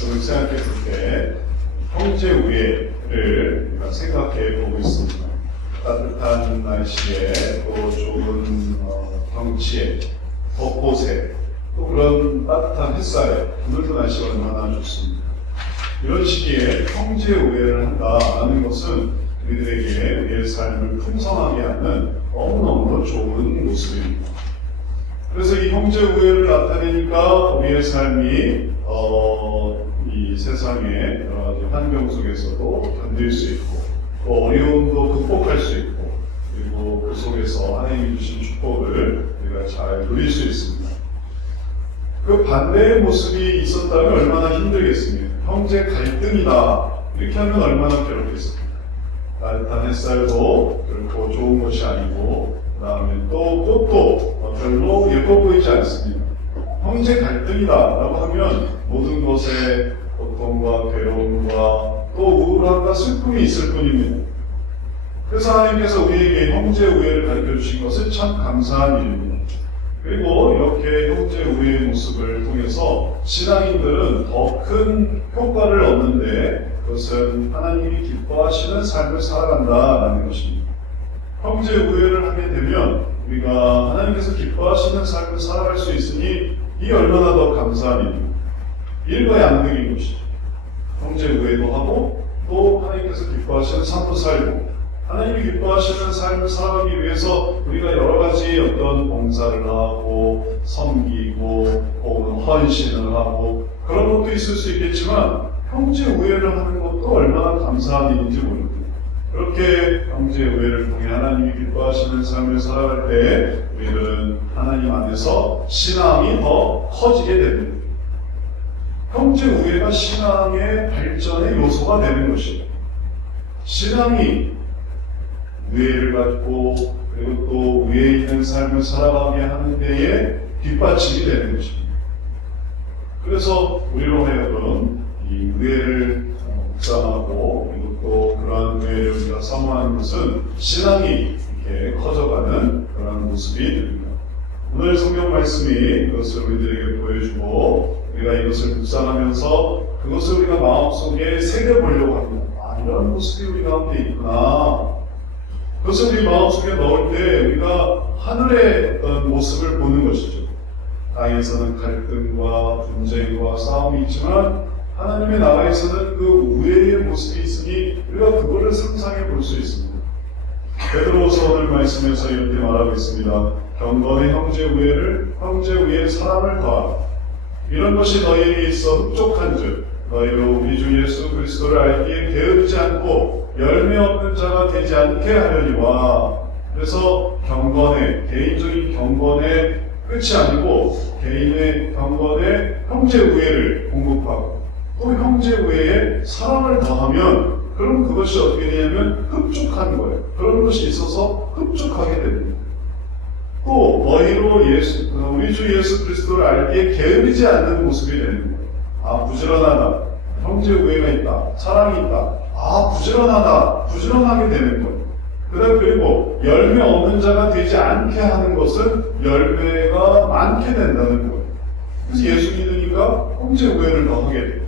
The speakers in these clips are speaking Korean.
말씀을 생각해 볼 때 형제 우애를 우리가 생각해 보고 있습니다. 따뜻한 날씨에 또 좋은 경치에 벚꽃에 또 그런 따뜻한 햇살에 오늘도 날씨가 얼마나 좋습니다. 이런 시기에 형제 우애를 한다는 것은 우리들에게 우리의 삶을 풍성하게 하는 너무너무 좋은 모습입니다. 그래서 이 형제 우애를 나타내니까 우리의 삶이 이 세상의 여러 가지 환경 속에서도 견딜 수 있고 또 어려움도 극복할 수 있고 그리고 그 속에서 하나님이 주신 축복을 우리가 잘 누릴 수 있습니다. 그 반대의 모습이 있었다면 얼마나 힘들겠습니까? 형제 갈등이다 이렇게 하면 얼마나 괴롭겠습니까? 따뜻한 햇살도 결코 좋은 것이 아니고 그 다음에 또 꽃도 별로 예뻐 보이지 않습니다. 형제 갈등이다 라고 하면 모든 것에 고통과 괴로움과 또 우울함과 슬픔이 있을 뿐입니다. 그래서 하나님께서 우리에게 형제 우애를 가르쳐 주신 것은 참 감사한 일입니다. 그리고 이렇게 형제 우애의 모습을 통해서 신앙인들은 더 큰 효과를 얻는데 그것은 하나님이 기뻐하시는 삶을 살아간다라는 것입니다. 형제 우애를 하게 되면 우리가 하나님께서 기뻐하시는 삶을 살아갈 수 있으니 이 얼마나 더 감사한 일입니다. 일과 양득인 것이죠. 형제 우애도 하고 또 하나님께서 기뻐하시는 삶도 살고 하나님이 기뻐하시는 삶을 살아가기 위해서 우리가 여러 가지 어떤 봉사를 하고 섬기고 혹은 헌신을 하고 그런 것도 있을 수 있겠지만 형제 우애를 하는 것도 얼마나 감사한 일인지 모릅니다. 그렇게 형제 우애를 통해 하나님이 기뻐하시는 삶을 살아갈 때 우리는 하나님 안에서 신앙이 더 커지게 됩니다. 형제 우애가 신앙의 발전의 요소가 되는 것이에요. 신앙이 우애를 갖고 그리고 또 우애 있는 삶을 살아가게 하는 데에 뒷받침이 되는 것입니다. 그래서 우리로 하여금 이 우애를 묵상하고 그리고 또 그러한 우애를 우리가 사모하는 것은 신앙이 이렇게 커져가는 그런 모습이 됩니다. 오늘 성경 말씀이 이것을 우리들에게 보여주고 우리가 이것을 묵상하면서 그것을 우리가 마음속에 새겨보려고 합니다. 이런 모습이 우리 가운데 있구나. 그것을 우리 마음속에 넣을 때 우리가 하늘의 어떤 모습을 보는 것이죠. 땅에서는 갈등과 분쟁과 싸움이 있지만 하나님의 나라에서는 그 우애의 모습이 있으니 우리가 그거를 상상해 볼 수 있습니다. 베드로서 오늘 말씀에서 이렇게 말하고 있습니다. 경건의 형제 우애의 사랑을 더하라. 이런 것이 너희에게 있어 흡족한즉 너희로 우리 주 예수 그리스도를 알기에 게으르지 않고 열매 없는 자가 되지 않게 하려니와. 그래서 경건의 개인적인 경건의 끝이 아니고 개인의 경건의 형제 우애를 공급하고 또 형제 우애에 사랑을 더하면 그럼 그것이 어떻게 되냐면 흡족한 거예요. 그런 것이 있어서 흡족하게 됩니다. 또 너희로 우리 주 예수 그리스도를 알기에 게으르지 않는 모습이 되는 거예요. 부지런하다. 형제 우애가 있다. 사랑이 있다. 부지런하게 되는 거예요. 그리고 열매 없는 자가 되지 않게 하는 것은 열매가 많게 된다는 거예요. 그래서 예수 믿으니까 형제 우애를 더하게 돼요.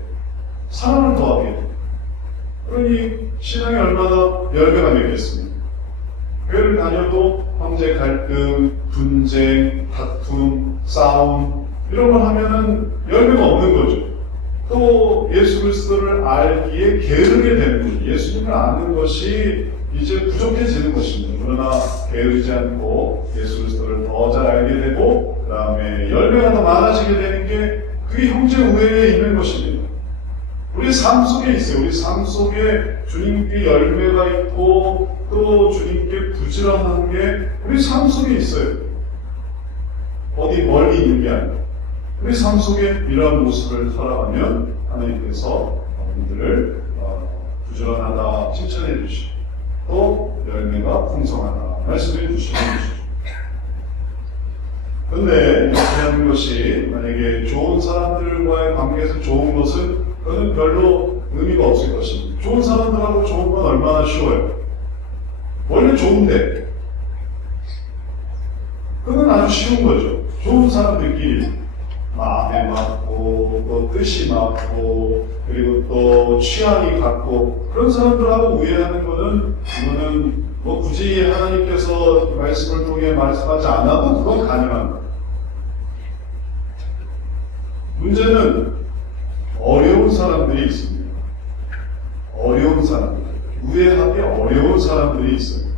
사랑을 더하게 돼요. 그러니 신앙이 얼마나 열매가 맺겠습니까? 교회를 다녀도 형제 갈등, 분쟁, 다툼, 싸움 이런 걸 하면은 열매가 없는 거죠. 또 예수 그리스도를 알기에 게으르게 되는 거죠. 예수님을 아는 것이 이제 부족해지는 것입니다. 그러나 게으르지 않고 예수 그리스도를 더 잘 알게 되고 그 다음에 열매가 더 많아지게 되는 게 그게 형제 우애에 있는 것입니다. 우리 삶 속에 있어요. 우리 삶 속에 주님께 열매가 있고 또 주님께 부지런한 게 우리 삶 속에 있어요. 어디 멀리 있는 게 아니에요. 우리 삶 속에 이러한 모습을 살아가면 하나님께서 우리들을 부지런하다 칭찬해 주시고 또 열매가 풍성하다 말씀해 주시는 것이죠. 그런데 이렇게 하는 것이 만약에 좋은 사람들과의 관계에서 좋은 것은 그건 별로 의미가 없을 것입니다. 좋은 사람들하고 좋은 건 얼마나 쉬워요. 원래 좋은데 그건 아주 쉬운 거죠. 좋은 사람들끼리 마음에 맞고 또 뜻이 맞고 그리고 또 취향이 같고 그런 사람들하고 우애하는 거는 이거는 뭐 굳이 하나님께서 말씀을 통해 말씀하지 않아도 그건 가능한 거예요. 문제는 어려운 사람들이 있습니다. 어려운 사람들, 우애하기 어려운 사람들이 있어요.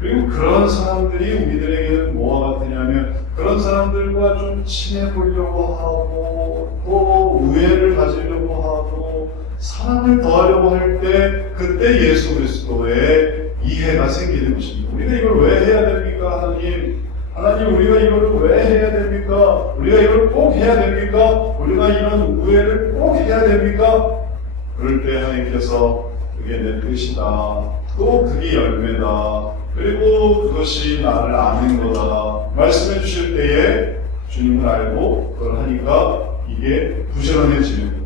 그리고 그런 사람들이 우리들에게는 뭐와 같으냐면 그런 사람들과 좀 친해보려고 하고 또 우애를 가지려고 하고 사랑을 더하려고 할 때 그때 예수 그리스도의 이해가 생기는 것입니다. 우리가 이걸 왜 해야 됩니까? 하나님 우리가 이걸 왜 해야 됩니까? 우리가 이걸 꼭 해야 됩니까? 우리가 이런 우애를 꼭 해야 됩니까? 그럴 때 하나님께서 그게 내 뜻이다. 또 그게 열매다. 그리고 그것이 나를 아는 거다. 말씀해 주실 때에 주님을 알고 그걸 하니까 이게 부지런해지는 거예요.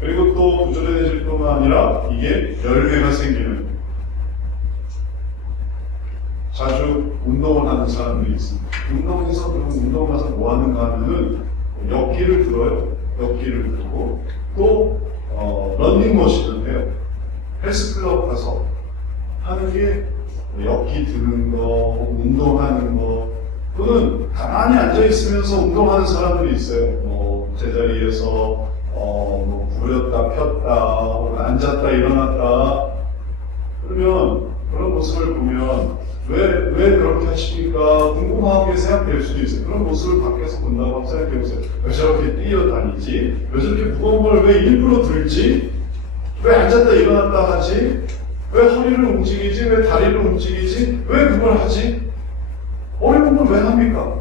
그리고 또 부지런해질 뿐만 아니라 이게 열매가 생기는 거예요. 자주 운동을 하는 사람들이 있습니다. 운동해서 그럼 운동 가서 뭐 하는가 하면은 역기를 들어요. 역기를 들고 또 런닝머신을 해요. 헬스클럽 가서 하는 게 역기 드는 거, 운동하는 거, 또는 가만히 앉아 있으면서 운동하는 사람들이 있어요. 뭐 제자리에서 뭐 구렸다 폈다, 앉았다 일어났다. 그러면 그런 모습을 보면 왜 그렇게 하십니까? 궁금하게 생각될 수도 있어요. 그런 모습을 밖에서 본다고 생각해보세요. 왜 저렇게 뛰어다니지? 왜 저렇게 무거운 걸 왜 일부러 들지? 왜 앉았다 일어났다 하지? 왜 허리를 움직이지? 왜 다리를 움직이지? 왜 그걸 하지? 어려운 걸 왜 합니까?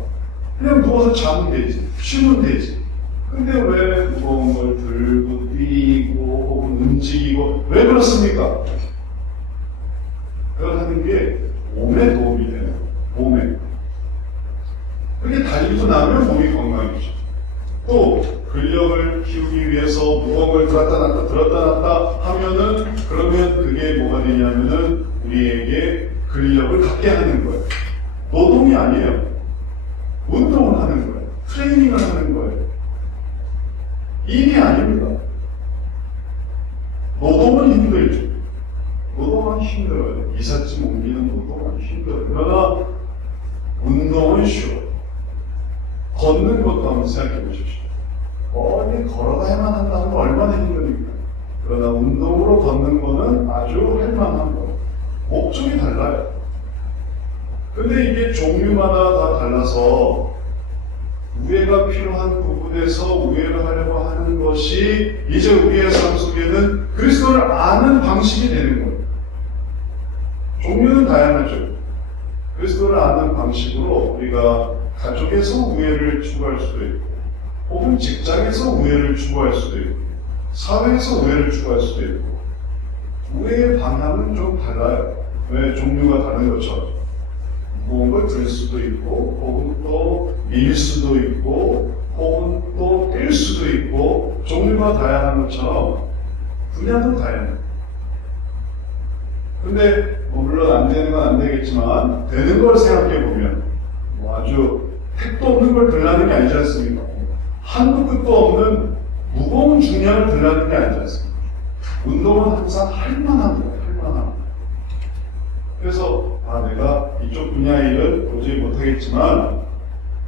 그냥 누워서 자면 되지. 쉬면 되지. 근데 왜 무거운 걸 들고 뛰고 혹은 움직이고 왜 그렇습니까? 그걸 하는 게 몸에 도움이 돼요. 몸에. 그게 달리고 나면 몸이 건강해지죠. 또 근력을 키우기 위해서 무거운 걸 들었다 놨다 하면은 그러면 그게 뭐가 되냐면은 우리에게 근력을 갖게 하는 거예요. 노동이 아니에요. 운동을 하는 거예요. 트레이닝을 하는 거예요. 일이 아닙니다. 노동은 힘들죠. 노동은 힘들어요. 이삿짐 옮기는 노동은 힘들어요. 그러나 운동은 쉬워요. 걷는 것도 한번 생각해 보십시오. 멀리 걸어가야만 한다는 건 얼마나 힘듭니까? 그러나 운동으로 걷는 거는 아주 할만한 거예요. 목적이 달라요. 근데 이게 종류마다 다 달라서 우애가 필요한 부분에서 우애를 하려고 하는 것이 이제 우리의 삶 속에는 그리스도를 아는 방식이 되는 거예요. 종류는 다양하죠. 그리스도를 아는 방식으로 우리가 가족에서 우애를 추구할 수도 있고 혹은 직장에서 우애를 추구할 수도 있고 사회에서 우애를 추구할 수도 있고 우애의 방향은 좀 달라요. 왜? 종류가 다른 것처럼 무거운 걸 들 수도 있고 혹은 또 밀 수도 있고 혹은 또 뛸 수도 있고 종류가 다양한 것처럼 분야도 다양해요. 근데 물론 안 되는 건 안 되겠지만 되는 걸 생각해 보면 뭐 아주 택도 없는 걸 들라는 게 아니지 않습니까? 한도 끝도 없는 무거운 중량을 들라는 게 아니지 않습니까? 운동은 항상 할만한 거예요. 할만한 거예요. 그래서 내가 이쪽 분야의 일을 도저히 못하겠지만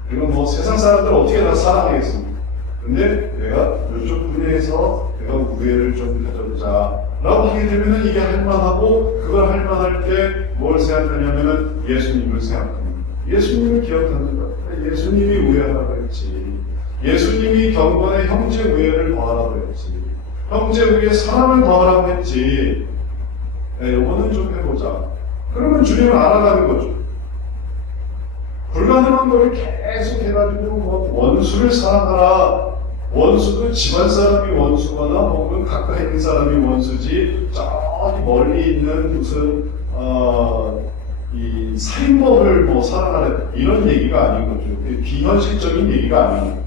그리고 뭐 세상 사람들 어떻게 다 사랑하겠습니까? 근데 내가 이쪽 분야에서 내가 우애를 좀 가져보자 라고 하게 되면 이게 할만하고 그걸 할만할 때 뭘 생각하냐면은 예수님을 생각합니다. 예수님을 기억하는 것. 예수님이 우애하라고 했지. 예수님이 경건의 형제 우애를 더하라고 했지. 형제 우애 사랑을 더하라고 했지. 이거는 좀 해보자. 그러면 주님을 알아가는 거죠. 불가능한 걸 계속 해가지고 뭐 원수를 사랑하라. 원수도 집안 사람이 원수거나 혹은 가까이 있는 사람이 원수지 저기 멀리 있는 무슨 이 살인범을 뭐 사랑하라 이런 얘기가 아닌 거죠. 비현실적인 얘기가 아니에요.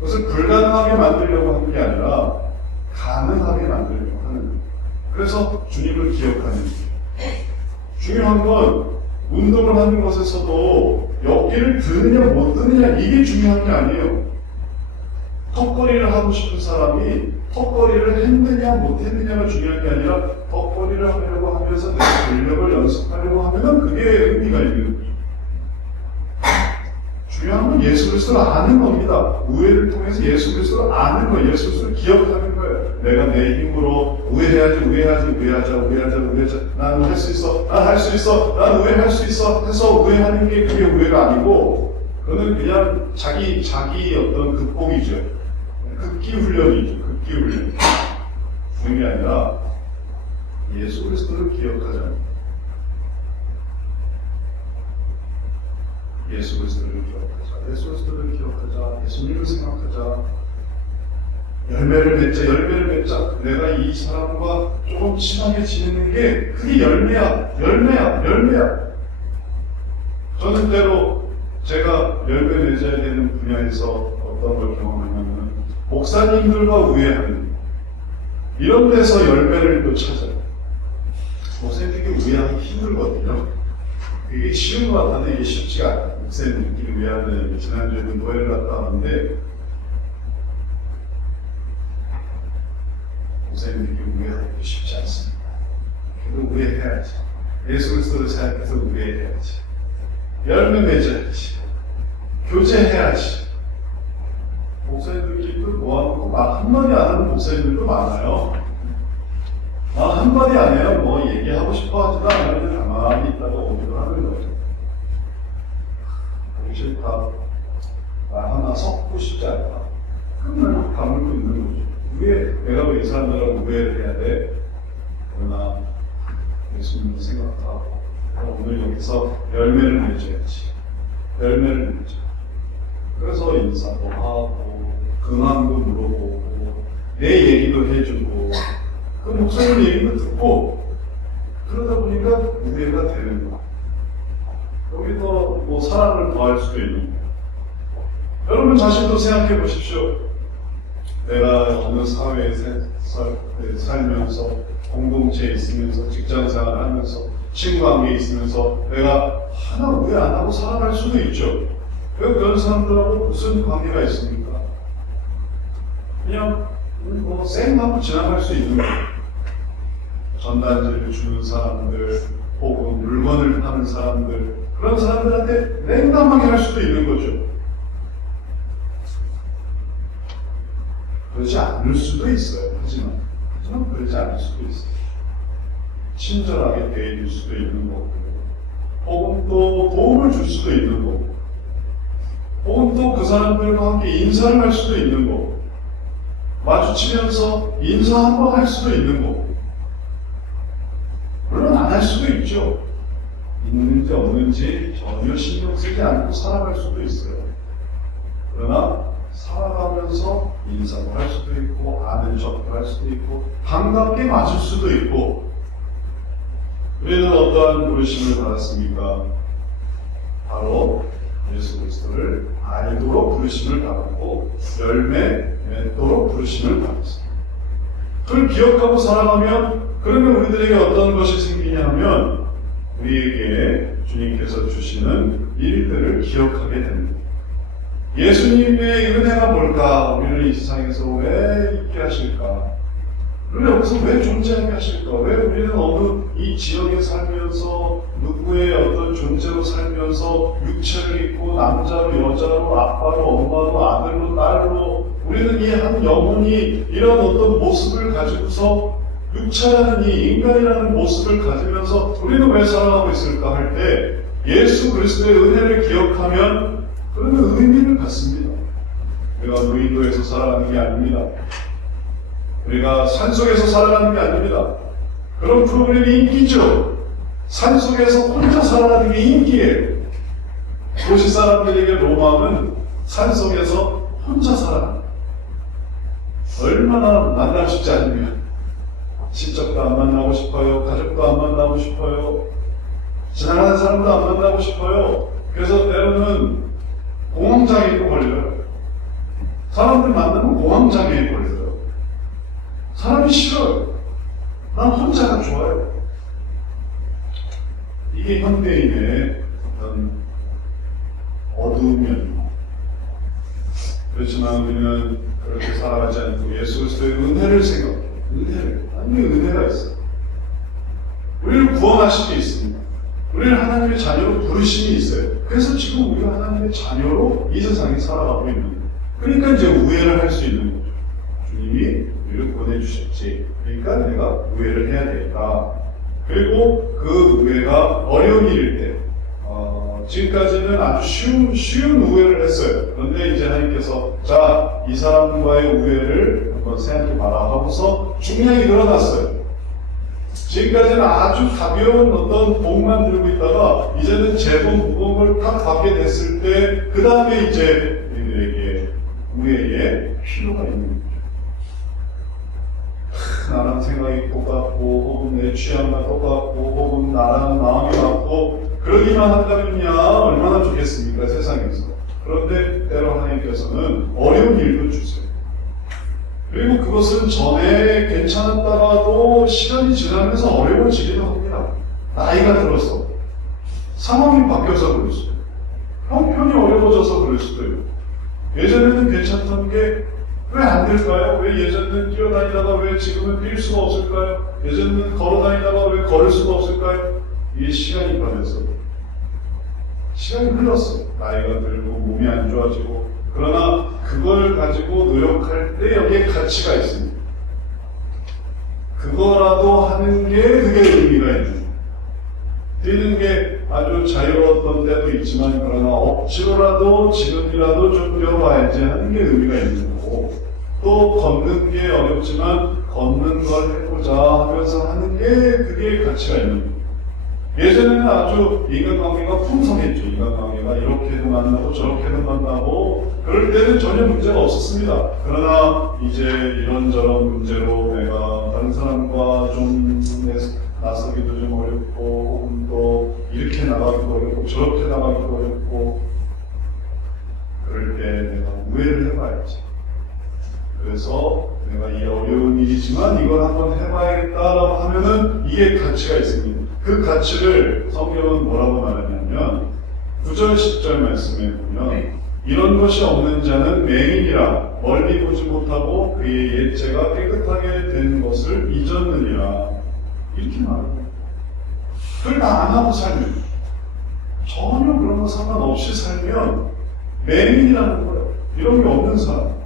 그것을 불가능하게 만들려고 하는 게 아니라 가능하게 만들려고 하는 거예요. 그래서 주님을 기억하는 거예요. 중요한 건 운동을 하는 것에서도 어깨를 드느냐 못 드느냐 이게 중요한 게 아니에요. 턱걸이를 하고 싶은 사람이 턱걸이를 했느냐 못 했느냐가 중요한 게 아니라 턱걸이를 하려고 하면서 내 근력을 연습하려고 하면 그게 의미가 있는 거죠. 중요한 건 예수 그리스도를 아는 겁니다. 우애를 통해서 예수 그리스도를 아는 거예요. 예수 그리스도를 기억하는 거예요. 내가 내 힘으로 우애하자. 나는 할 수 있어. 난 할 수 있어. 난 우애할 수 있어. 해서 우애하는 게 그게 우애가 아니고 그거는 그냥 자기 어떤 극복이죠. 극기 훈련이죠. 극기 훈련. 그게 아니라 예수 그리스도를 기억하자. 예수 그리스도를 기억하자. 예수 그리스도를 기억하자. 예수님을 생각하자. 열매를 맺자. 내가 이 사람과 조금 친하게 지내는 게 그게 열매야. 저는 때로 제가 열매 맺어야 되는 분야에서 어떤 걸 경험하냐면 목사님들과 우애하는 이런 데서 열매를 또 찾아요. 목사님들이 우애하기 힘들거든요. 이게 쉬운 것 같아도 이게 쉽지가 않아요. 목사님들끼리 우애하는 지난주에도 노예를 갔다 왔는데 목사님들끼리 우애하기도 쉽지 않습니다. 그래도 우애해야지. 예수 그리스도를 생각해서 우애해야지. 열매 맺어야지. 교제해야지. 목사님들끼리도 모아놓고 막 한마디 안 하는 목사님들도 많아요. 한마디 안 해요. 뭐 얘기하고 싶어 하지도 않으면 가만히 있다가 오기도 하는 거죠. 싫다. 말 하나 섞고 싶지 않다. 그걸 다물고 있는 거죠. 내가 왜 이 사람들하고 우애를 해야 돼? 그러나 예수님을 생각하고 오늘 여기서 열매를 맺어야지. 그래서 인사도 하고 근황도 물어보고 내 얘기도 해주고 그 목사님 얘기도 듣고 그러다 보니까 우애가 되는 거야. 여기서 뭐 사랑을 더할 수도 있는 거야. 여러분 자신도 생각해 보십시오. 내가 어느 사회에 살면서 공동체에 있으면서 직장생활을 하면서 친구관계에 있으면서 내가 하나 우애 안 하고 살아갈 수도 있죠. 왜 그런 사람들하고 무슨 관계가 있습니까? 그냥 뭐 쌩하고 지나갈 수 있는 거예요. 전단지를 주는 사람들 혹은 물건을 파는 사람들 그런 사람들한테 냉담하게 할 수도 있는 거죠. 그러지 않을 수도 있어요. 하지만 그러지 않을 수도 있어요. 친절하게 대해줄 수도 있는 거고 혹은 또 도움을 줄 수도 있는 거고 혹은 또 그 사람들과 함께 인사를 할 수도 있는 거고 마주치면서 인사 한번 할 수도 있는 거고 물론 안 할 수도 있죠. 있는지 없는지 전혀 신경 쓰지 않고 살아갈 수도 있어요. 그러나 살아가면서 인사도 할 수도 있고 아는 척도 할 수도 있고 반갑게 맞을 수도 있고 우리는 어떠한 부르심을 받았습니까? 바로 예수 그리스도를 알도록 부르심을 받았고 열매 맺도록 부르심을 받았습니다. 그걸 기억하고 살아가면 그러면 우리들에게 어떤 것이 생기냐 하면 우리에게 주님께서 주시는 일들을 기억하게 됩니다. 예수님의 은혜가 뭘까? 우리를 이 세상에서 왜 있게 하실까? 우리를 여기서 왜 존재하게 하실까? 왜 우리는 어느 이 지역에 살면서 누구의 어떤 존재로 살면서 육체를 입고 남자로 여자로 아빠로 엄마로 아들로 딸로 우리는 이 한 영혼이 이런 어떤 모습을 가지고서 육체라는 이 인간이라는 모습을 가지면서 우리는 왜 살아가고 있을까 할 때 예수 그리스도의 은혜를 기억하면 그러면 의미를 갖습니다. 우리가 무인도에서 살아가는 게 아닙니다. 우리가 산속에서 살아가는 게 아닙니다. 그런 프로그램이 인기죠. 산속에서 혼자 살아가는 게 인기예요. 도시 사람들에게 로망은 산속에서 혼자 살아가는 얼마나 만나고 싶지 않으면 친척도 안 만나고 싶어요. 가족도 안 만나고 싶어요. 지나가는 사람도 안 만나고 싶어요. 그래서 때로는 공황장애도 걸려요. 사람들 만나면 공황장애에 걸려요. 사람이 싫어요. 난 혼자가 좋아요. 이게 현대인의 어떤 어두운 면입니다. 그렇지만 우리는 그렇게 살아가지 않고 예수 그리스도의 은혜를 생각해요. 하나님의 은혜가 있어요. 우리를 구원하신 게 있습니다. 우리는 하나님의 자녀로 부르심이 있어요. 그래서 지금 우리가 하나님의 자녀로 이 세상에 살아가고 있는 거예요. 그러니까 이제 우애를 할 수 있는 거죠. 주님이 우리를 보내주셨지. 그러니까 내가 우애를 해야 되겠다. 그리고 그 우애가 어려운 일일 때, 지금까지는 아주 쉬운 우애를 했어요. 그런데 이제 하나님께서 자, 이 사람과의 우애를 한번 생각해봐라 하고서 중량이 늘어났어요. 지금까지는 아주 가벼운 어떤 복만 들고 있다가 이제는 제법 무거운 걸 딱 받게 됐을 때 그 다음에 이제 우리에게 우애의 필요가 있는 거죠. 나랑 생각이 똑같고 혹은 내 취향과 똑같고 혹은 나랑 마음이 같고 그러기만 한다면야 얼마나 좋겠습니까 세상에서. 그런데 때로 하나님께서는 어려운 일도 주세요. 그리고 그것은 전에 괜찮았다가도 시간이 지나면서 어려워지기도 합니다. 나이가 들어서 상황이 바뀌어서 그럴 수도 있고 형편이 어려워져서 그럴 수도 있고 예전에는 괜찮던 게 왜 안 될까요? 왜 예전에는 뛰어다니다가 왜 지금은 뛸 수가 없을까요? 예전에는 걸어다니다가 왜 걸을 수가 없을까요? 이게 시간이 가면서 시간이 흘렀어요. 나이가 들고 몸이 안 좋아지고 그러나 그걸 가지고 노력할 때 여기에 가치가 있습니다. 그거라도 하는 게 그게 의미가 있는 거예요. 뛰는 게 아주 자유로웠던 때도 있지만 그러나 억지로라도 지금이라도 좀 뛰어봐야지 하는 게 의미가 있는 거고 또 걷는 게 어렵지만 걷는 걸 해보자 하면서 하는 게 그게 가치가 있는 거예요. 예전에는 아주 인간관계가 풍성했죠. 인간관계가 이렇게도 만나고 저렇게도 만나고 그럴 때는 전혀 문제가 없었습니다. 그러나 이제 이런저런 문제로 내가 다른 사람과 좀 나서기도 좀 어렵고 혹은 또 이렇게 나가기도 어렵고 저렇게 나가기도 어렵고 그럴 때 내가 우애를 해봐야지. 그래서 내가 이 어려운 일이지만 이걸 한번 해봐야겠다라고 하면은 이게 가치가 있습니다. 그 가치를 성경은 뭐라고 말하냐면 9절 10절 말씀에 보면 이런 것이 없는 자는 맹인이라 멀리 보지 못하고 그의 옛죄가 깨끗하게 된 것을 잊었느니라 이렇게 말합니다. 그걸 다 안 하고 살면 전혀 그런 거 상관없이 살면 맹인이라는 거예요. 이런 게 없는 사람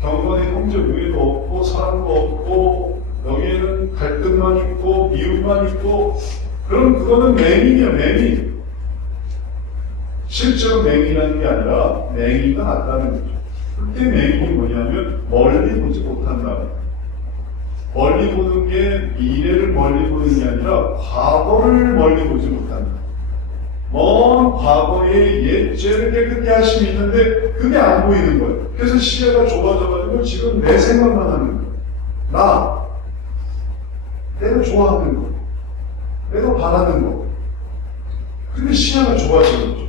경건의 형제 우애도 없고 사랑도 없고 여기에는 갈등만 있고 미움만 있고 그럼 그거는 맹인이야. 맹인. 실제로 맹인이라는 게 아니라 맹인이 낫다는 거죠. 그때 맹인이 뭐냐면 멀리 보지 못한다. 멀리 보는 게 미래를 멀리 보는 게 아니라 과거를 멀리 보지 못한다. 먼 과거의 옛죄를 깨끗게 하심이 있는데 그게 안 보이는 거예요. 그래서 시야가 좁아져가지고 지금 내 생각만 하는 거예요. 내가 좋아하는 거, 내가 바라는 거. 근데 시야가 좁아지는 거죠.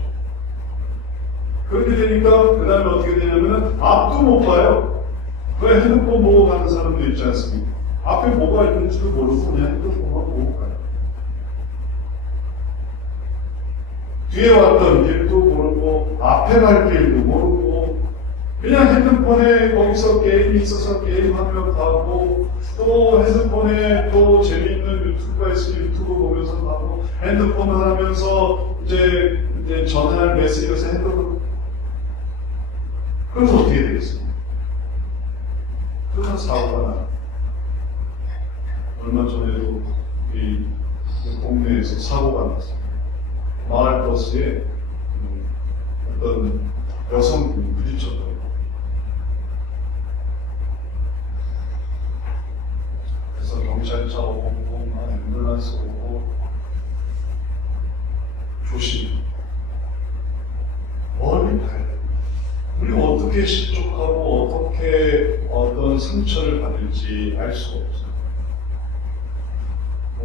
그렇게 되니까 그 다음에 어떻게 되냐면 앞도 못 봐요. 왜 핸드폰 보고 가는 사람도 있지 않습니까? 앞에 뭐가 있는지도 모르고 그냥 핸드폰만 보고 가요. 뒤에 왔던 길도 모르고 앞에 갈 길도 모르고 그냥 핸드폰에 거기서 게임이 있어서 게임하며 가고 또 핸드폰에 또 재미있는 유튜브가 있으면 유튜브 보면서 가고 핸드폰을 하면서 이제 전화할 메시지에서 핸드폰 그래서 어떻게 되겠습니까? 그래서 사고가 나요. 얼마 전에도 이 동네에서 사고가 났어요. 마을버스에 어떤 여성분이 부딪혔더라고요. 그래서 경찰차 오고 앰뷸런스 오고 조심 멀리 봐야 돼요. 우리가 어떻게 실족하고 어떻게 어떤 상처를 받을지 알 수가 없어요.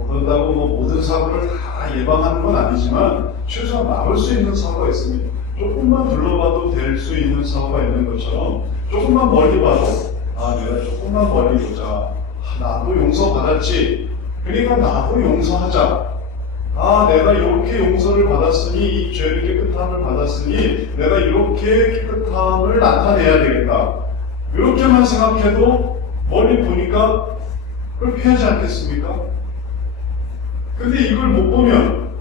그런다고 모든 사고를 다 예방하는 건 아니지만 최소한 막을 수 있는 사고가 있습니다. 조금만 둘러봐도 될 수 있는 사고가 있는 것처럼 조금만 멀리 봐도 내가 조금만 멀리 보자. 나도 용서받았지. 그러니까 나도 용서하자. 아, 내가 이렇게 용서를 받았으니, 이 죄를 깨끗함을 받았으니, 내가 이렇게 깨끗함을 나타내야 되겠다. 이렇게만 생각해도 멀리 보니까 그렇게 하지 않겠습니까? 근데 이걸 못 보면,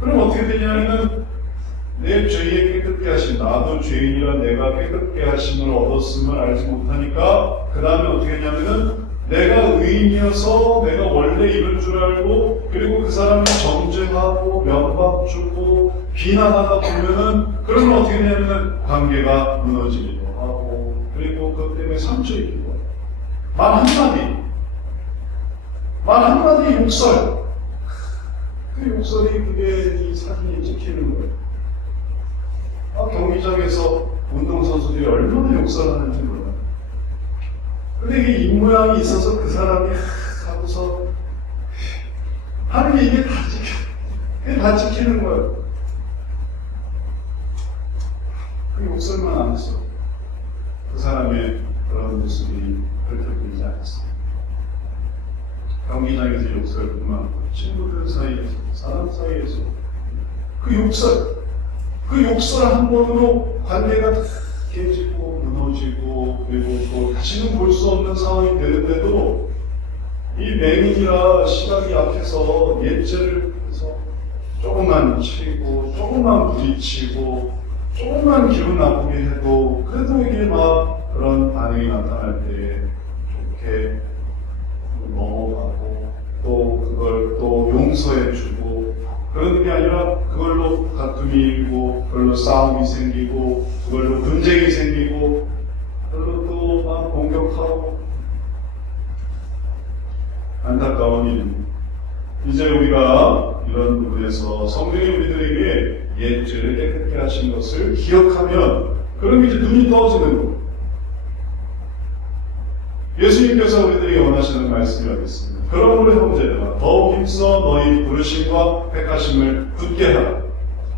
그럼 어떻게 되냐면, 내 죄에 깨끗게 하신, 나도 죄인이라 내가 깨끗게 하심을 얻었음을 알지 못하니까, 그 다음에 어떻게 했냐면은, 내가 의인이어서 내가 원래 이럴 줄 알고, 그리고 그 사람을 정죄하고 면박 주고 비난하다 보면은, 그러면 어떻게 되냐면은 관계가 무너지기도 하고, 그리고 그것 때문에 상처 입기도 하고, 말 한마디 욕설. 그 욕설이 그게 이 사진이 찍히는 거예요. 경기장에서 운동선수들이 얼마나 욕설하는지 몰라요. 근데 이게 입모양이 있어서 그 사람이 하고서 하는 게 이게 그게 다 찍히는 거예요. 그 욕설만 안 했어. 그 사람의 그런 모습이 펼쳐보이지 않았어요. 경기장에서 욕설뿐만 아니라 친구들 사이에서, 사람 사이에서 그 욕설 한 번으로 관계가 다 깨지고 무너지고, 그리고 또 다시는 볼 수 없는 상황이 되는데도 이 맹인이라 시각이 약해서 옛죄를 해서 조금만 치고 조금만 부딪히고 조금만 기분 나쁘게 해도 그래도 이게 막 그런 반응이 나타날 때 좋게 넘어가고 또 그걸 또 용서해주고, 그런 게 아니라 그걸로 다툼이 일고, 그걸로 싸움이 생기고, 그걸로 분쟁이 생기고, 그걸로 또 막 공격하고. 안타까운 일입니다. 이제 우리가 이런 부분에서 성령이 우리들에게 옛 죄를 깨끗게 하신 것을 기억하면, 그럼 이제 눈이 떠지는 거예요. 예수님께서 우리들에게 원하시는 말씀이 어디 있습니다. 그러므로 형제들아, 더욱 힘써 너희 부르심과 택하심을 굳게 하라.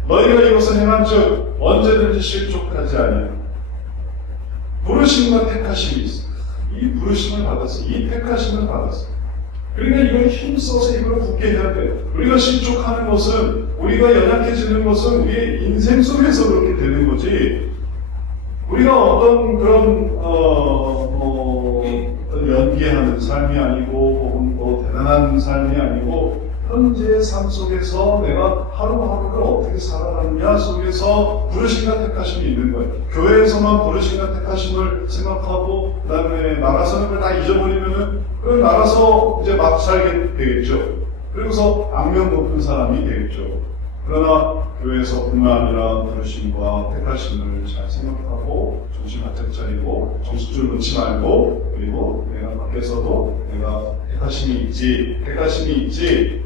너희가 이것을 행한즉 언제든지 실족하지 아니하라. 부르심과 택하심이 있습니다. 이 부르심을 받았어요. 이 택하심을 받았어요. 그러니까 이걸 힘써서 이걸 굳게 해야 돼요. 우리가 실족하는 것은, 우리가 연약해지는 것은 우리의 인생 속에서 그렇게 되는 거지, 우리가 어떤 그런 연기하는 삶이 아니고, 혹은 뭐 대단한 삶이 아니고, 현재의 삶 속에서 내가 하루하루를 어떻게 살아가느냐 속에서 부르심과 택하심이 있는 거예요. 교회에서만 부르심과 택하심을 생각하고, 그 다음에 나가서는 그걸 다 잊어버리면은, 그걸 나가서 이제 막 살게 되겠죠. 그러고서 악명 높은 사람이 되겠죠. 그러나 교회에서뿐만 아니라 부르심과 택하심을 잘 생각하고 정신 바짝 차리고 정신줄 놓지 말고, 그리고 내가 밖에서도 내가 택하심이 있지,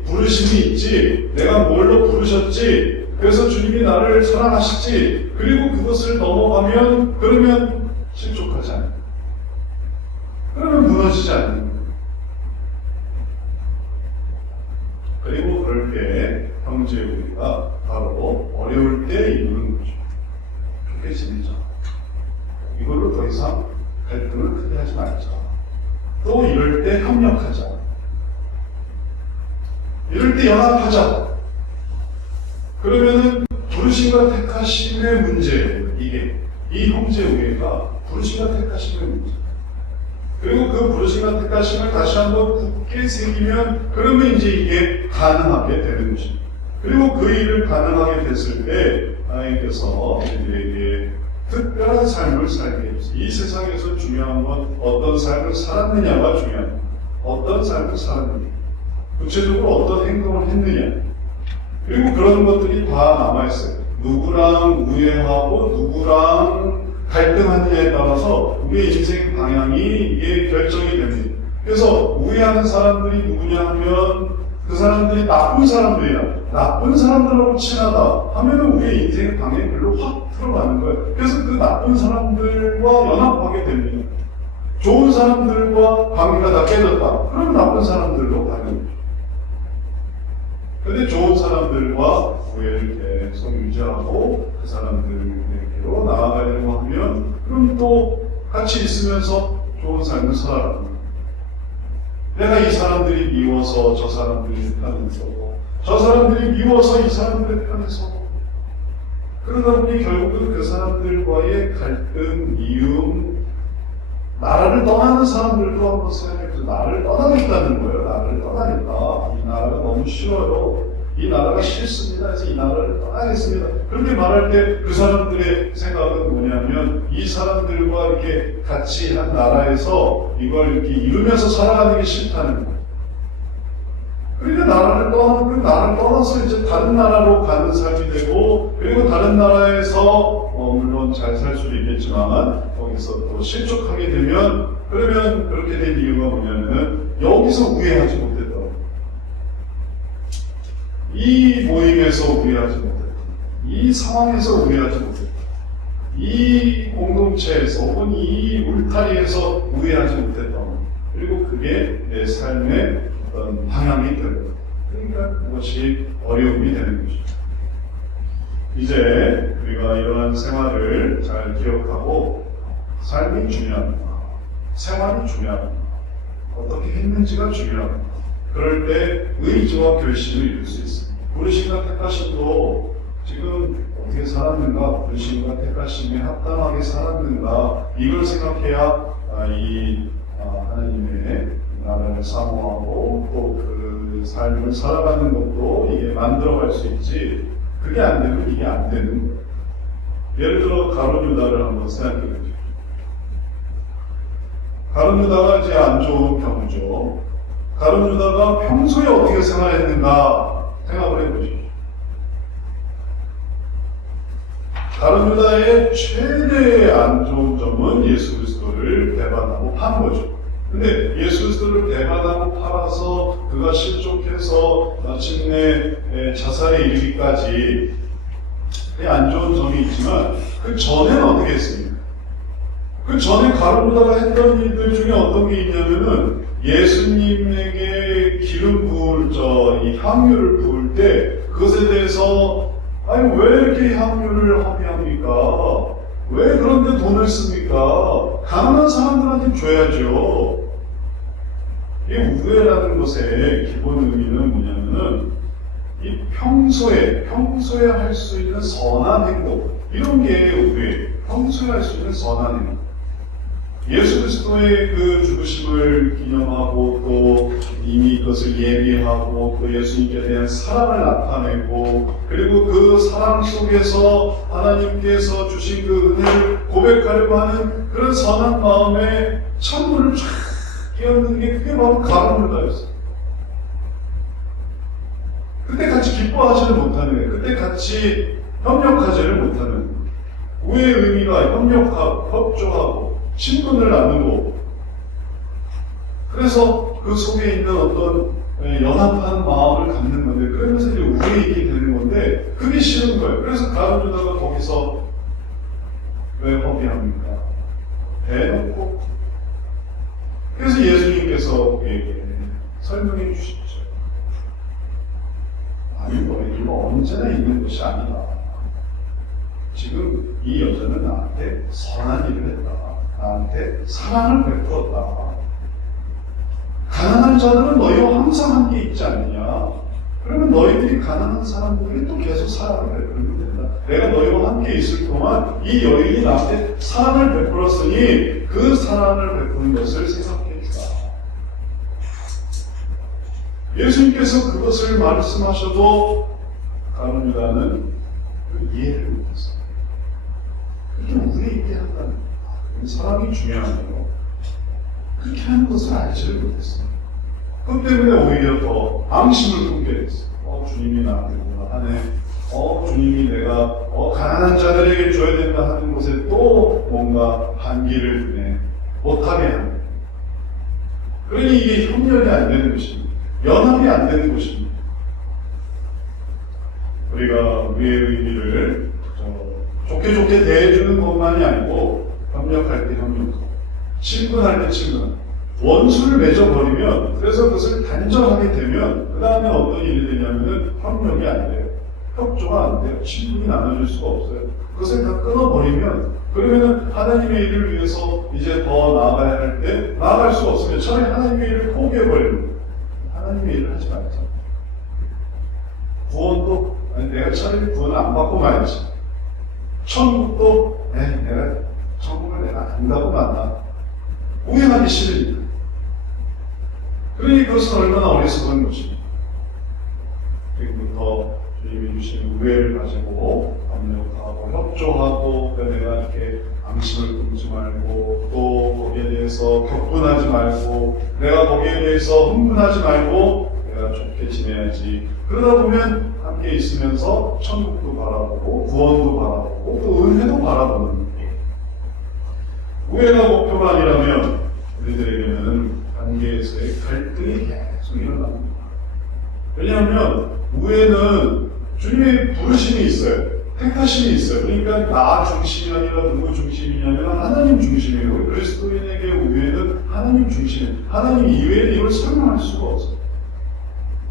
부르심이 있지, 내가 뭘로 부르셨지, 그래서 주님이 나를 사랑하시지, 그리고 그것을 넘어가면 그러면 실족하지 않아요. 그러면 무너지지 않는 거예요. 그리고 그럴 때 형제 우리가 바로 어려울 때 이루는 거죠. 좋게 지내자. 이걸로 더 이상 갈등을 크게 하지 말자. 또 이럴 때 협력하자. 이럴 때 연합하자. 그러면은 부르심과 택하심의 문제예요. 이게 이 형제 우애가 부르심과 택하심의 문제. 그리고 그 부르심과 택하심을 다시 한번 굳게 새기면, 그러면 이제 이게 가능하게 되는 것입니다. 그리고 그 일을 가능하게 됐을 때 하나님께서 우리들에게 특별한 삶을 살게 해주세요. 이 세상에서 중요한 건 어떤 삶을 살았느냐가 중요합니다. 어떤 삶을 살았느냐, 구체적으로 어떤 행동을 했느냐, 그리고 그런 것들이 다 남아있어요. 누구랑 우애하고 누구랑 갈등하느냐에 따라서 우리의 인생 방향이 이게 결정이 됩니다. 그래서 우애하는 사람들이 누구냐 하면 그 사람들이 나쁜 사람들이야. 나쁜 사람들하고 친하다 하면은 우리의 인생의 방향이 별로 확 들어가는 거예요. 그래서 그 나쁜 사람들과 연합하게 됩니다. 좋은 사람들과 관계가 다 깨졌다. 그러면 나쁜 사람들로 가는 거죠. 근데 좋은 사람들과 우애를 계속 유지하고 그 사람들에게로 나아가려고 하면, 그럼 또 같이 있으면서 좋은 삶을 살아가는 거예요. 내가 이 사람들이 미워서 저 사람들이 하면서, 저 사람들이 미워서 이 사람들의 편에 서고, 그러다 보니 결국은 그 사람들과의 갈등, 미움, 나라를 떠나는 사람들도 한번 생각해보세요. 나라를 떠나겠다는 거예요. 나라를 떠나겠다. 이 나라가 너무 싫어요. 이 나라가 싫습니다. 그래서 이 나라를 떠나겠습니다. 그렇게 말할 때 그 사람들의 생각은 뭐냐면 이 사람들과 이렇게 같이 한 나라에서 이걸 이렇게 이루면서 살아가는 게 싫다는 거예요. 그러니까 나라를 떠나서 이제 다른 나라로 가는 삶이 되고, 그리고 다른 나라에서 물론 잘 살 수도 있겠지만 거기서 또 실족하게 되면, 그러면 그렇게 된 이유가 뭐냐면 여기서 우애하지 못했다. 이 모임에서 우애하지 못했다. 이 상황에서 우애하지 못했다. 이 공동체에서 혹은 이 울타리에서 우애하지 못했다. 그리고 그게 내 삶의 어떤 방향이 되고, 그러니까 그것이 어려움이 되는 것이죠. 이제 우리가 이러한 생활을 잘 기억하고, 삶이 중요합니다. 생활이 중요합니다. 어떻게 했는지가 합니다. 그럴 때 의지와 결심을 이룰 수 있습니다. 부르심과 택하심도 지금 어떻게 살았는가, 부르심과 택하심에 합당하게 살았는가, 이걸 생각해야 하나님의 나라를 사모하고 또 그 삶을 살아가는 것도 이게 만들어갈 수 있지, 그게 안 되면 이게 안 되는 거예요. 예를 들어 가룟 유다를 한번 생각해 보죠. 가룟 유다가 이제 안 좋은 경우죠. 가룟 유다가 평소에 어떻게 생활했는가 생각을 해보십시오. 가룟 유다의 최대의 안 좋은 점은 예수 그리스도를 배반하고 판 거죠. 근데 예수 그리스도를 배반하고 팔아서 그가 실족해서 마침내 자살에 이르기까지 안 좋은 점이 있지만, 그 전에는 어떻게 했습니까? 그 전에 가룟 유다가 했던 일들 중에 어떤 게 있냐면은, 예수님에게 기름 부을 이 향유를 부을 때 그것에 대해서 아니 왜 이렇게 향유를 허비합니까? 왜 그런데 돈을 씁니까? 가난한 사람들한테 줘야죠. 이 우애라는 것의 기본 의미는 뭐냐면은, 이 평소에 할 수 있는 선한 행동, 이런 게 우애. 평소에 할 수 있는 선한 행동. 예수 그리스도의 그 죽으심을 기념하고 또 이미 그것을 예비하고 또 예수님께 대한 사랑을 나타내고, 그리고 그 사랑 속에서 하나님께서 주신 그 은혜를 고백하려고 하는 그런 선한 마음에 찬물을 쫙 끼얹는 게, 그게 바로 가룟 유다였어요. 그때 같이 기뻐하지를 못하는 거예요. 그때 같이 협력하지를 못하는 거예요. 우애의 의미가 협력하고 협조하고 친분을 나누고, 그래서 그 속에 있는 어떤 연합하는 마음을 갖는 건데, 그러면서 이제 우애이게 되는 건데, 그게 싫은 거예요. 그래서 가룟 유다가 거기서 왜 허비합니까? 대놓고. 그래서 예수님께서 그에게 설명해 주시죠. 아니, 너희들 언제나 있는 것이 아니다. 지금 이 여자는 나한테 선한 일을 했다. 나한테 사랑을 베풀었다. 가난한 자들은 너희와 항상 함께 있지 않느냐. 그러면 너희들이 가난한 사람들에게 또 계속 사랑을 베풀면 된다. 내가 너희와 함께 있을 동안 이 여인이 나한테 사랑을 베풀었으니 그 사랑을 베푸는 것을 생각해 주라. 예수님께서 그것을 말씀하셔도 가룟 유다는 이해를 못했어요. 그렇게 우애 있게 한다는 거예요. 사랑이 중요하네요. 그렇게 하는 것을 알지를 못했어요. 그것 때문에 오히려 더 앙심을 품게 됐어요. 주님이 나한테 뭐라 하네. 주님이 내가 가난한 자들에게 줘야 된다 하는 것에 또 뭔가 반기를 두네. 못하게 하네. 그러니 이게 협력이 안 되는 것입니다. 연합이 안 되는 것입니다. 우리가 우리의 의미를 좋게 대해주는 것만이 아니고, 협력할 때 협력하고, 친분할 때 친분하고, 원수를 맺어버리면, 그래서 그것을 단절하게 되면 그 다음에 어떤 일이 되냐면은 협력이 안 돼요. 협조가 안 돼요. 친분이 나눠질 수가 없어요. 그것을 다 끊어버리면, 그러면은 하나님의 일을 위해서 이제 더 나아가야 할 때 나아갈 수 없으면 차라리 하나님의 일을 포기해버리는 거예요. 하나님의 일을 하지 말자. 구원도 아니, 내가 차라리 구원을 안 받고 말지. 천국도 내가 천국을 내가 안 가고 만나. 우행하기 싫으니까. 그러니 그것은 얼마나 어리석은 것입니까? 지금부터 주님이 주신 우애를 가지고 협력하고 협조하고 내가 이렇게 앙심을 품지 말고 또 거기에 대해서 격분하지 말고 내가 거기에 대해서 흥분하지 말고 내가 좋게 지내야지. 그러다 보면 함께 있으면서 천국도 바라보고 구원도 바라보고 또 은혜도 바라보는 거예요. 우애가 목표가 아니라면 우리들에게는 관계에서의 갈등이 계속 일어납니다. 왜냐하면 우애는 주님의 부르심이 있어요. 택하심이 있어요. 그러니까 나 중심이 아니라 누구 중심이냐면 하나님 중심이에요. 그리스도인에게 우애는 하나님 중심이에요. 하나님 이외에 이걸 설명할 수가 없어요.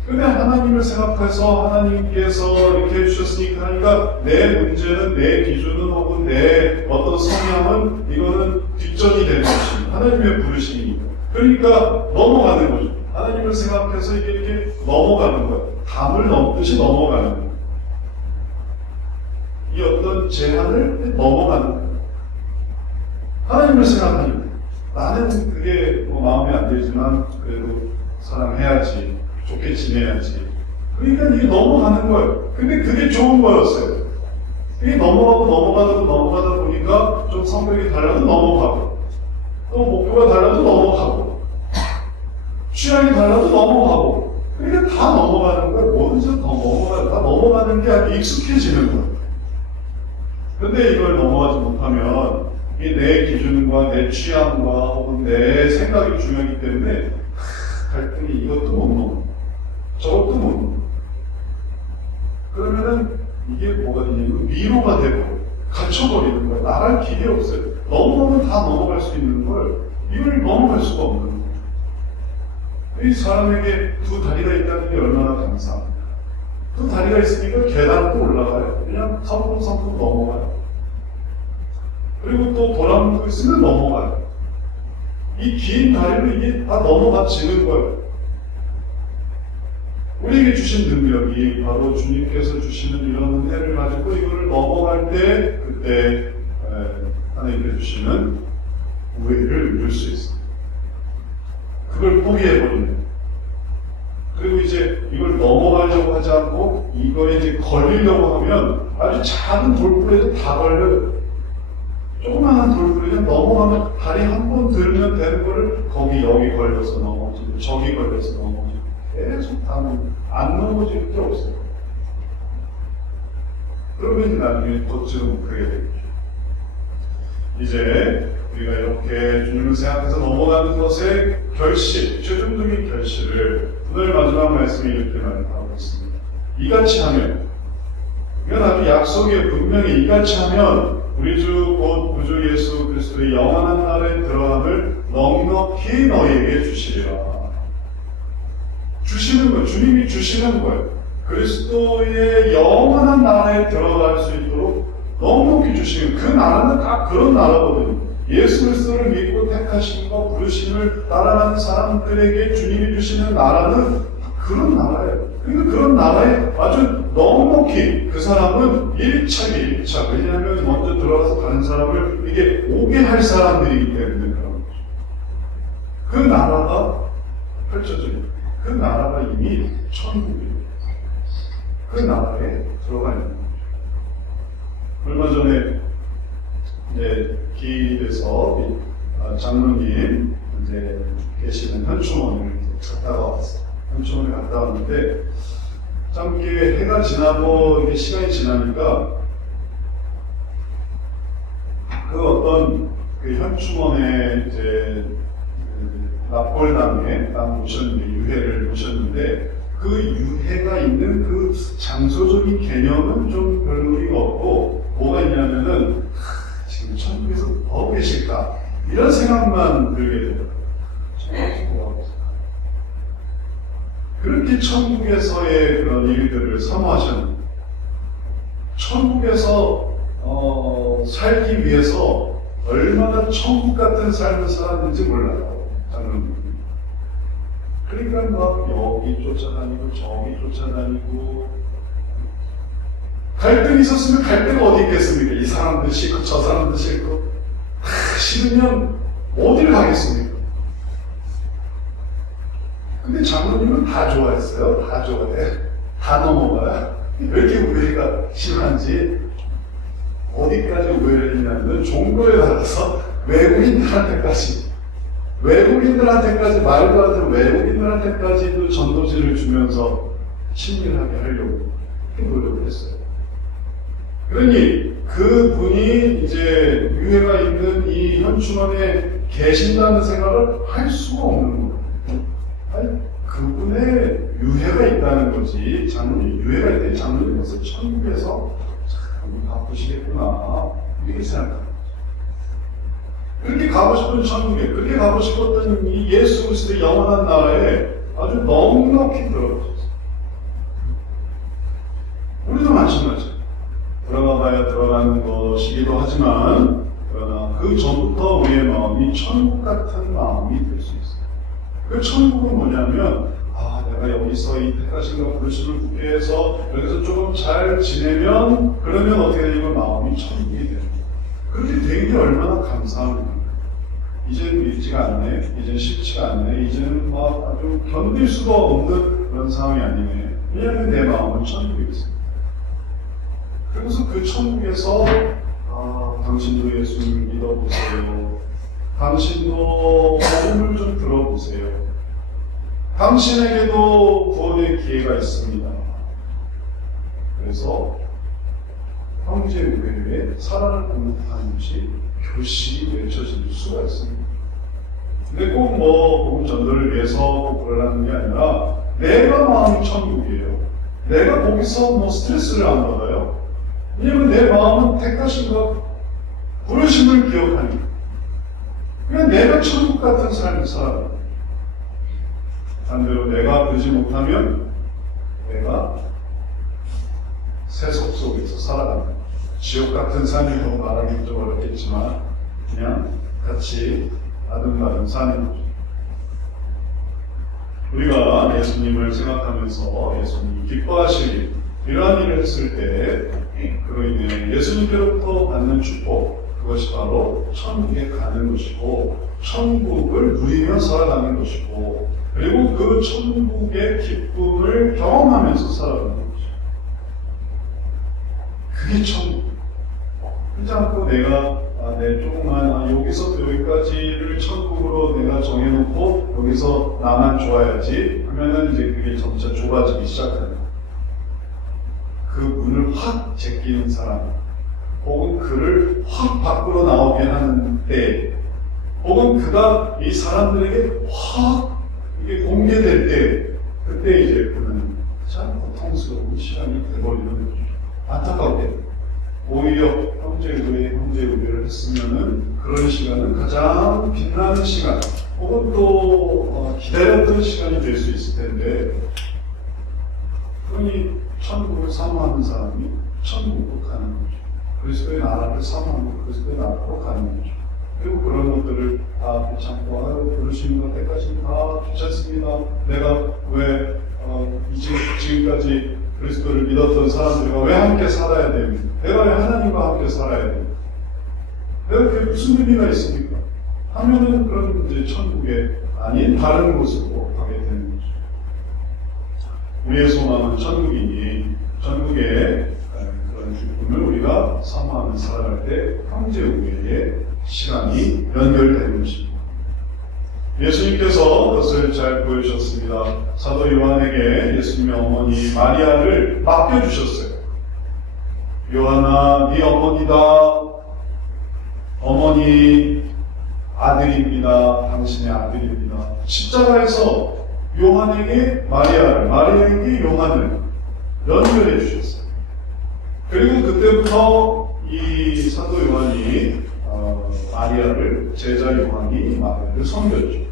근데 하나님을 생각해서 하나님께서 이렇게 해주셨으니까 하니까 내 문제는 내 기준은 혹은 내 어떤 성향은 이거는 뒷전이 되는 것입니다. 하나님의 부르심이니까. 그러니까 넘어가는 거죠. 하나님을 생각해서 이렇게 넘어가는 거예요. 담을 넘듯이 넘어가는 거예요. 이 어떤 제한을 넘어가는 거예요. 하나님을 생각하니까 나는 그게 뭐 마음에 안 들지만 그래도 사랑해야지, 좋게 지내야지. 그러니까 이게 넘어가는 거예요. 근데 그게 좋은 거였어요. 이게 넘어가다 보니까 좀 성격이 달라도 넘어가고 또 목표가 달라도 넘어가고 취향이 달라도 넘어가고 그러니까 다 넘어가는 거예요. 뭐든지 다 넘어가는 게 아주 익숙해지는 거예요. 근데 이걸 넘어가지 못하면 이게 내 기준과 내 취향과 혹은 내 생각이 중요하기 때문에 갈등이 이것도 못 넘어 저것도 못 넘어. 그러면은 이게 뭐가 되냐면 위로가 되고 갇혀버리는 거예요. 나갈 길이 없어요. 넘어가면 다 넘어갈 수 있는 걸 이걸 넘어갈 수가 없는 거예요. 이 사람에게 두 다리가 있다는 게 얼마나 감사합니다. 두 다리가 있으니까 계단도 올라가요. 그냥 성큼성큼 넘어가요. 그리고 또 도랑도 있으면 넘어가요. 이 긴 다리로 이게 다 넘어가지는 거예요. 우리에게 주신 능력이 바로 주님께서 주시는 이런 은혜를 가지고 이거를 넘어갈 때 그때 하나님께서 주시는 우애를 누릴 수 있습니다. 그걸 포기해버리는 거예요. 그리고 이제 이걸 넘어가려고 하지 않고 이거에 이제 걸리려고 하면 아주 작은 돌부리에도 다 걸려요. 조그마한 돌부리에 넘어가면 다리 한 번 들면 되는 거를 거기 여기 걸려서 넘어지고 저기 걸려서 넘어지고 계속 안 넘어질 게 없어요. 그러면 이제 나중에 덧지는 그게 되겠죠. 이제 우리가 이렇게 주님을 생각해서 넘어가는 것의 결실, 최종적인 결실을 오늘 마지막 말씀이 이렇게 말하고 있습니다. 이같이 하면, 이건 아주 약속이에요. 분명히 이같이 하면 우리 주 곧 구주 예수 그리스도의 영원한 날에 들어감을 넉넉히 너희에게 주시리라. 주시는 거예요. 주님이 주시는 거예요. 그리스도의 영원한 나라에 들어갈 수 있도록 넉넉히 주시는 그 나라는 다 그런 나라거든요. 예수 그리스도를 믿고 택하심과 부르심을 따라가는 사람들에게 주님이 주시는 나라는 그런 나라예요. 그러니까 그런 나라에 아주 넉넉히 그 사람은 1차게 1차. 왜냐하면 먼저 들어가서 다른 사람을 이게 오게 할 사람들이기 때문에 그런 거죠. 그 나라가 펼쳐집니다. 그 나라가 이미 천국이에요. 그 나라에 들어가 있는 거죠. 얼마 전에 이제 기일에서 장로님 이제 계시는 현충원을 갔다가 왔어요. 현충원에 갔다 왔는데 참 이게 해가 지나고 이게 시간이 지나니까 그 어떤 그 현충원에 이제 납골당에 딱 모셨는데 유해를 모셨는데 그 유해가 있는 그 장소적인 개념은 좀 별 의미가 없고 뭐가 있냐면은 지금 천국에서 뭐 하고 계실까 이런 생각만 들게 되더라고요. 천국에서 뭐 하고 있을까? 그렇게 천국에서의 그런 일들을 사모하셨는데 천국에서 살기 위해서 얼마나 천국 같은 삶을 살았는지 몰라요. 장로님. 그러니까 막 여기 쫓아다니고 저기 쫓아다니고 갈등이 있었으면 갈 데가 어디 있겠습니까? 이 사람도 싫고 저 사람도 싫고 다 싫으면 어딜 가겠습니까? 근데 장로님은 다 좋아했어요. 다 좋아해. 다 넘어가요. 왜 이렇게 우애가 심한지 어디까지 우애를 했냐면 종교에 따라서 외국인들한테까지 말도 안 되는 외국인들한테까지도 전도지를 주면서 친밀하게 하려고 노력을 했어요. 그러니 그분이 이제 유해가 있는 이 현충원에 계신다는 생각을 할 수가 없는 거예요. 아니, 그분의 유해가 있다는 거지. 장로님 유해가 있다니 장로님 벌써 천국에서 참 바쁘시겠구나 이렇게 생각합니다. 그렇게 가고 싶은 천국에, 그렇게 가고 싶었던 이 예수 그리스도의 영원한 나라에 아주 넉넉히 들어가셨어요. 우리도 마찬가지예요. 들어가봐야 들어가는 것이기도 하지만, 그러나 그 전부터 우리의 마음이 천국 같은 마음이 될 수 있어요. 그 천국은 뭐냐면, 내가 여기서 이 택하신과 부르심을 굳게 해서 여기서 조금 잘 지내면, 그러면 어떻게 되냐면 마음이 천국이 됩니다. 그렇게 되는 게 얼마나 감사합니다. 이제는 믿지가 않네, 이제는 쉽지가 않네, 이제는 막 아주 견딜 수가 없는 그런 상황이 아니네. 왜냐하면 내 마음은 천국이 있습니다. 그래서 그 천국에서 당신도 예수님을 믿어보세요. 당신도 복음을 좀 들어보세요. 당신에게도 구원의 기회가 있습니다. 그래서 형제 우애에 사랑을 공급하는 것이 교실이 외쳐질 수가 있습니다. 근데 꼭 복음 전도를 위해서 꼭 그러라는 게 아니라 내가 마음이 천국이에요. 내가 거기서 스트레스를 안 받아요. 왜냐면 내 마음은 택하신과 부르심을 기억하니까. 그냥 내가 천국 같은 삶을 살아요. 반대로 내가 그러지 못하면 내가 세속 속에서 살아갑니다. 지옥 같은 삶이라고 말하기는 좀 어렵겠지만 그냥 같이 아등바등 사는 거죠. 우리가 예수님을 생각하면서 예수님이 기뻐하실 이러한 일을 했을 때 그로 인해 예수님께로부터 받는 축복, 그것이 바로 천국에 가는 것이고 천국을 누리며 살아가는 것이고 그리고 그 천국의 기쁨을 경험하면서 살아가는 것이죠. 그게 천국. 그렇지 않고 내가 내 조그만 여기서부터 여기까지를 천국으로 내가 정해놓고 여기서 나만 좋아야지 하면은 이제 그게 점차 좁아지기 시작합니다. 그 문을 확 제끼는 사람, 혹은 그를 확 밖으로 나오게 하는 때, 혹은 그가 이 사람들에게 확 이게 공개될 때, 그때 이제 그는 참 고통스러운 시간이 되버리는 거죠. 안타깝게 오히려 형제우애를 했으면은 그런 시간은 가장 빛나는 시간, 혹은 또 기다렸던 시간이 될 수 있을 텐데, 그러니 천국을 사모하는 사람이 천국으로 가는 거죠. 그리스도의 나라를 사모하고 그리스도의 나라로 가는 거죠. 그리고 그런 것들을 다 참고 부르시는 것 때까지 다 괜찮습니다. 내가 왜 지금까지 그리스도를 믿었던 사람들과 왜 함께 살아야 됩니까? 내가 왜 하나님과 함께 살아야 됩니까? 내가 그게 무슨 의미가 있습니까? 하면은 그런 이제 천국에 아닌 다른 곳으로 가게 되는 거죠. 우리의 소망은 천국이니 천국의 그런 기쁨을 우리가 사모하며 살아갈 때 형제 우애의 시간이 연결되는 것입니다. 예수님께서 그것을 잘 보여주셨습니다. 사도 요한에게 예수님의 어머니 마리아를 맡겨주셨어요. 요한아, 네 어머니다. 어머니 아들입니다. 당신의 아들입니다. 십자가에서 요한에게 마리아에게 요한을 연결해 주셨어요. 그리고 그때부터 이 사도 요한이 마리아를, 제자 요한이 마리아를 섬겼죠.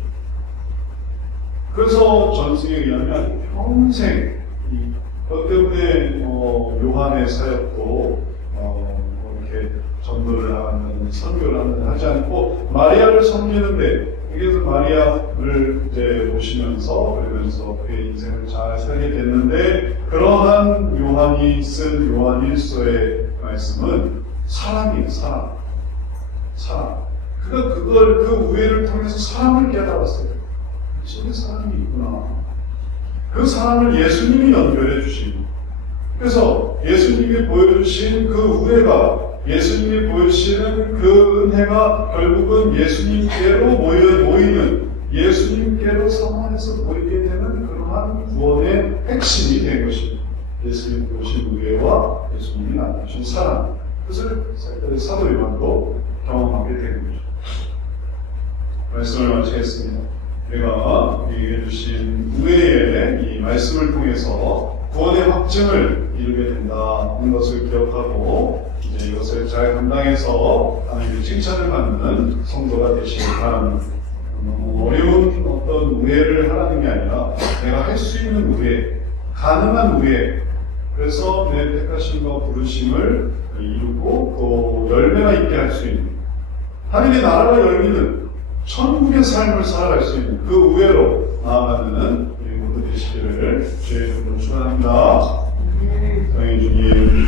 그래서 전승에 의하면 평생 그것 때문에 요한의 사역도 이렇게 전도를 하는, 선교를 하지 않고 마리아를 섬기는데, 그래서 마리아를 이제 모시면서 그러면서 그의 인생을 잘 살게 됐는데 그러한 요한이 쓴 요한 1서의 말씀은 사랑이에요. 사랑. 그가 그 우애를 통해서 사랑을 깨달았어요. 저게 사랑이 있구나. 그 사랑을 예수님이 연결해 주신. 그래서 예수님이 보여주신 그 우애가 예수님이 보여주시는 그 은혜가 결국은 예수님께로 모이는 예수님께로 사모해서 모이게 되는 그러한 구원의 핵심이 된 것입니다. 예수님이 보여주신 우애와 예수님이 나타주신 사랑. 그것을 사도 요한도 경험하게 되는 거죠. 말씀을 마치겠습니다. 우리가 우리에게 주신 우애의 이 말씀을 통해서 구원의 확증을 이루게 된다는 것을 기억하고 이제 이것을 잘 감당해서 하나님의 칭찬을 받는 성도가 되시길 바랍니다. 너무 어려운 어떤 우애를 하라는 게 아니라 내가 할 수 있는 우애, 가능한 우애, 그래서 내 택하심과 부르심을 이루고 또 열매가 있게 할 수 있는 하나님의 나라가 열리는 천국의 삶을 살아갈 수 있는 그 우애로 나아가는 우리 모두 되시기를 주의 이름으로 축원합니다. 성령 주님